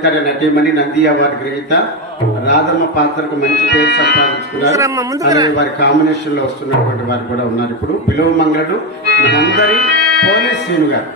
వెండితెర నటీమణి నంది అవార్డు గ్రహీత రాధమ్మ పాత్రకు మంచి పేరు సంపాదించుకున్నారు. అలాగే వారి కాంబినేషన్లో వస్తున్నటువంటి వారు కూడా ఉన్నారు. ఇప్పుడు పిలువ మంగళుడు మనందరి పోలీస్ సీను గారు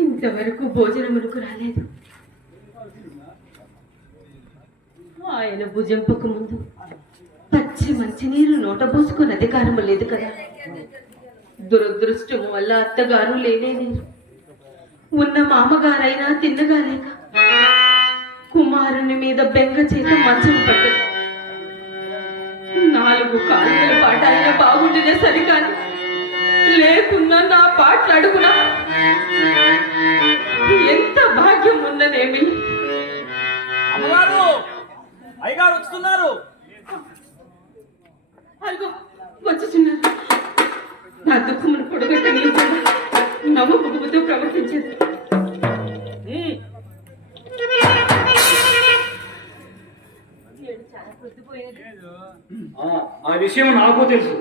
ఇంతవరకు భోజనం ఎంచలేటిని ఇంతవరకు రాలేదు. ఆయన భుజంపకు ముందు మంచి మంచినీరు నోట పోసుకుని అధికారం లేదు కదా? దురదృష్టము వల్ల అత్తగారు లేనే లేరు. ఉన్న మామగారైనా తిన్నగాలేక కుమారుని మీద బెంగ చేత మంచం పట్టు నాలుగు కాళ్ళ పాట అయినా బాగుండినే సరికాని లేకున్నా నా పాటలు అడుగునా ఎంత భాగ్యం ఉందనేమి అమ్మగారు అయ్యగారు వస్తున్నారు. అదిగో వచ్చుచున్నారు నా దుఃఖమును పొడగట్ట నేను నవ్వు ముగ్గుతో ప్రవర్తించేది. ఆ, ఆ విషయం నాకు తెలుసు.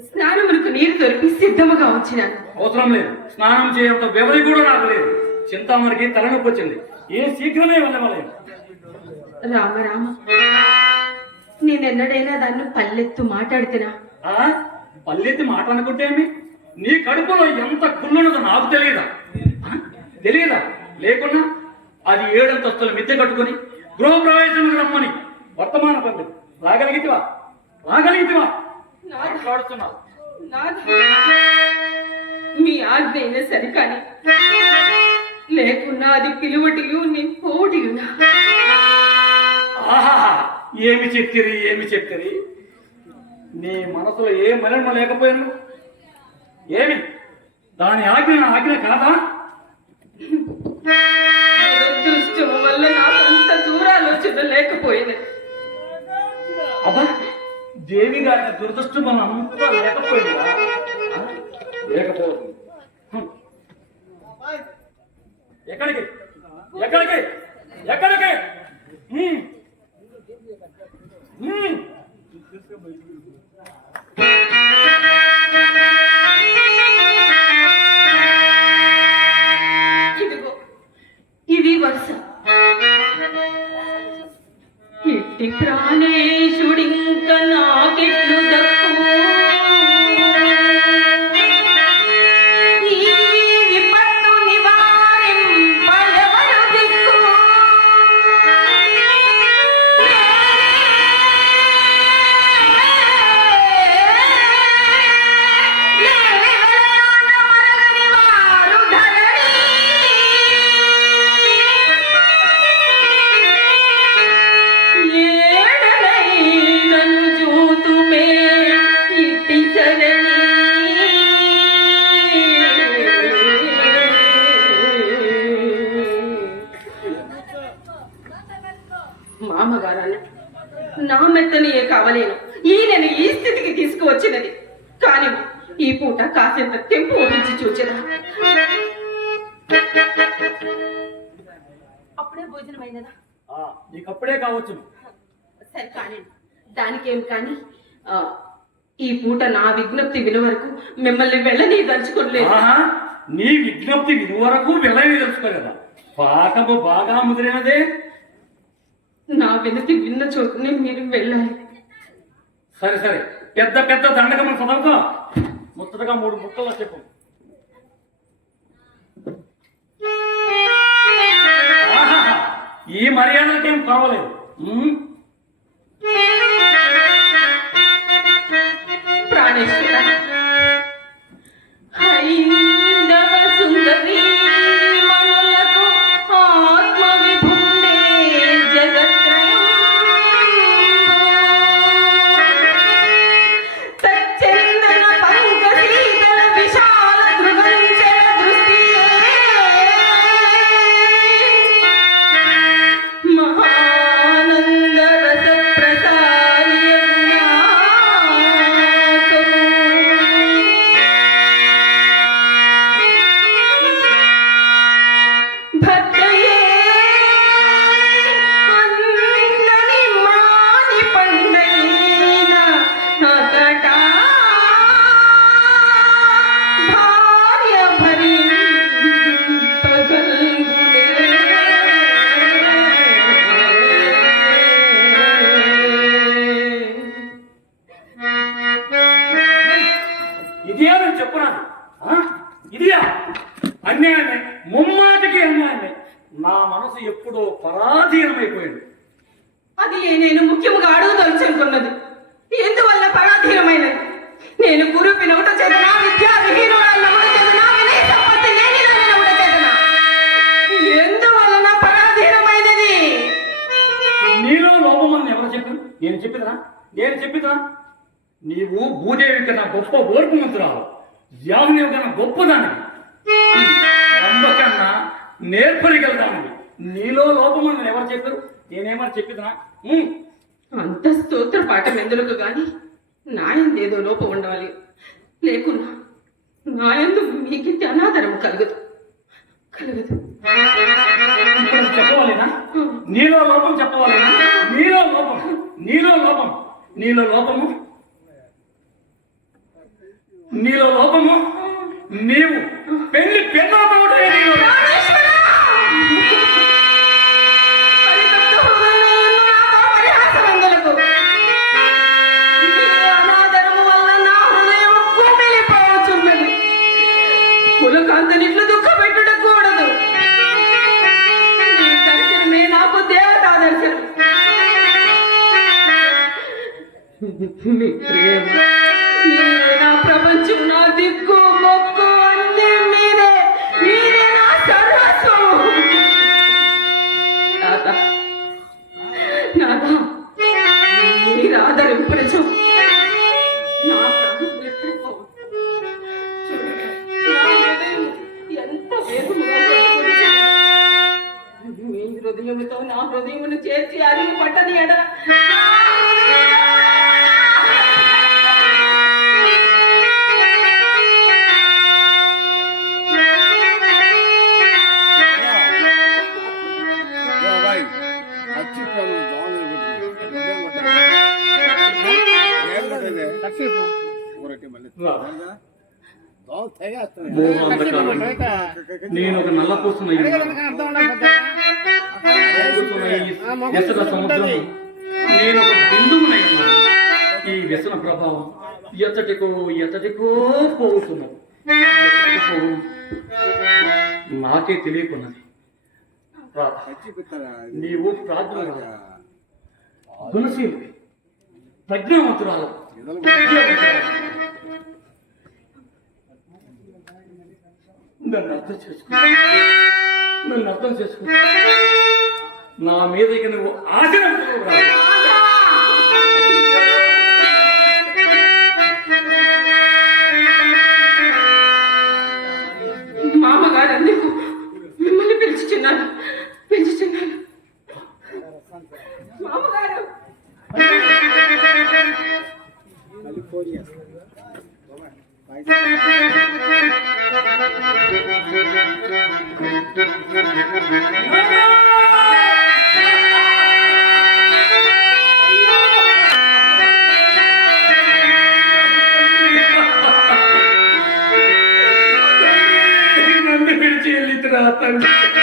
స్నానమునకు నీరు దొరికి సిద్ధముగా వచ్చినాను. అవసరం లేదు. స్నానం చేయంత వ్యవధి కూడా నాకు లేదు. చింతామణికి తలనొప్పి వచ్చింది. ఏ శీఘ్రమే వెళ్ళవలేదు. రామ రామ. నేనెన్నడైనా దాన్ని పల్లెత్తు మాట్లాడితేనా? ఆ? పల్లెత్తి మాట? నీ కడుపులో ఎంత కుళ్ళున్నదో నాకు తెలియదా? తెలియదా? లేకున్నా అది ఏడంతస్తుల మిద్దె కట్టుకొని గృహప్రవేశం రమ్మని వర్తమాన పద్ధతి రాగలిగితివా? రాగలిగితివా? మాట్లాడుతున్నావు. మీ ఆజ్ఞ అయినా సరి కాని లేకున్నా అది పిలువటియు నీ పోటీయునా ఆహా ఏమి చెప్తిరి ఏమి చెప్తిరి నీ మనసులో ఏ మలిన లేకపోయాను ఏమి? దాని ఆజ్ఞ ఆజ్ఞ కాదా? దురదృష్టం వల్ల నాకు అంత దూరాలోచన లేకపోయినది. అబ్బా దేవి గారికి దురదృష్టం మన అంతా లేకపోయిందా? లేకపోతుంది. ఎక్కడికి? ఎక్కడికి? ఎక్కడికి? हम्म. చూచదా అప్పుడే భోజనం అయినదా కావచ్చు సరే కానీ దానికేం కానీ ఆ, ఈ పూట నా విజ్ఞప్తి విను వరకు మిమ్మల్ని వెళ్ళని దలుచుకోలేదు నీ విజ్ఞప్తి విని వరకు వెళ్ళని తెలుసుకోలేదా పాఠము బాగా ముదిరినదే. నా వినతి విన్న చోటునే మీరు వెళ్ళాలి. సరే సరే. పెద్ద పెద్ద దండకం చదవక. ముచ్చటగా మూడు ముక్కల్లో చెప్పు. না বলেন হুম? నేను చెప్పిదనా నేను చెప్పిదనా నీవు భూదేవి కన్నా గొప్ప ఓర్పుమంతురాలు. యావనేవి కన్నా గొప్పదానివి. రంభ కన్నా నేర్పరిగలదానివి. నీలో లోపమని ఎవరు చెప్పారు? నేనేమని చెప్పిదనా. అంత స్తోత్ర పాఠం ఎందులకు గాని? నాయందేదో లోపం ఉండాలి. లేకున్నా నాయందు మీకింటి అనాదరం కలగదు. కలగదు. చెప్పవాలేనా? నీలో లోపం చెప్పవాలేనా? నీలో లోపం నీలో లోపం. నీలో లోపము. నీలో లోపము. నీవు. పెళ్ళి పెన్నోటముడే నీలో. మీ ప్రేమ వ్యసన సముద్రం నేను ఒక బిందువునై ఉన్నాను. ఈ వ్యసన ప్రభావం ఎత్తటికో ఎత్తటికో పోతున్నది. నాకే తెలియకున్నది నీవు ప్రార్థన గుణశీలి ప్రజ్ఞావంతురాలు నన్ను అర్థం చేసుకో నన్ను అర్థం చేసుకో నా మీద ఇక నువ్వు ఆశించవు. విడిచి వెళ్ళితురా తండ్రి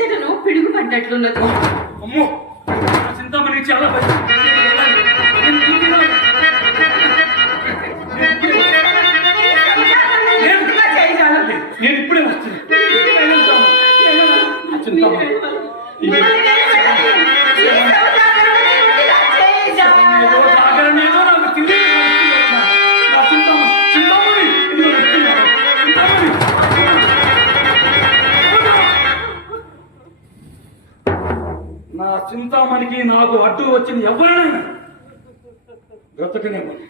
ముచ్చటను పిడుగుపడ్డట్లున్నది. అమ్మో! చింతామణికి చాలా నేను ఇప్పుడే వస్తాను. చింతామణి. నాకు అడ్డు వచ్చింది ఎవరైనా. బ్రతకనివ్వండి.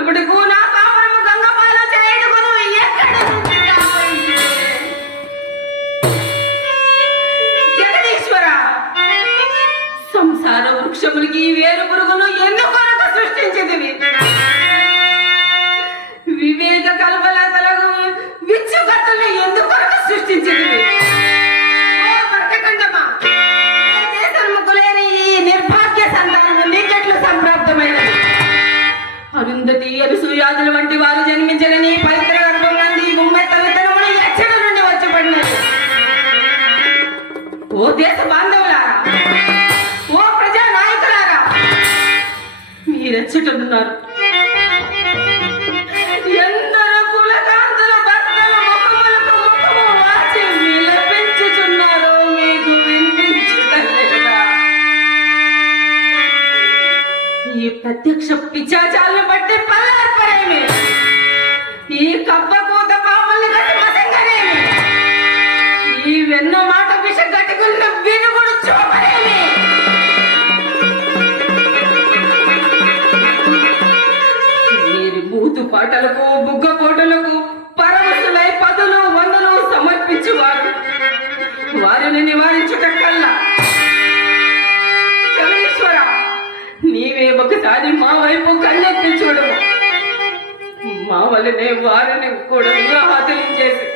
ഒരു പിടിക്കും చెప్తున్నారు పాటలకు బుగ్గ పోటలకు పరమశులై పదులు వందలు సమర్పించువారు. వారిని నివారించుట కల్లా. నీవే ఒకసారి మా వైపు కన్నెత్తి చూడము. మా వలనే వారిని కూడా నిరాహతులు చేసి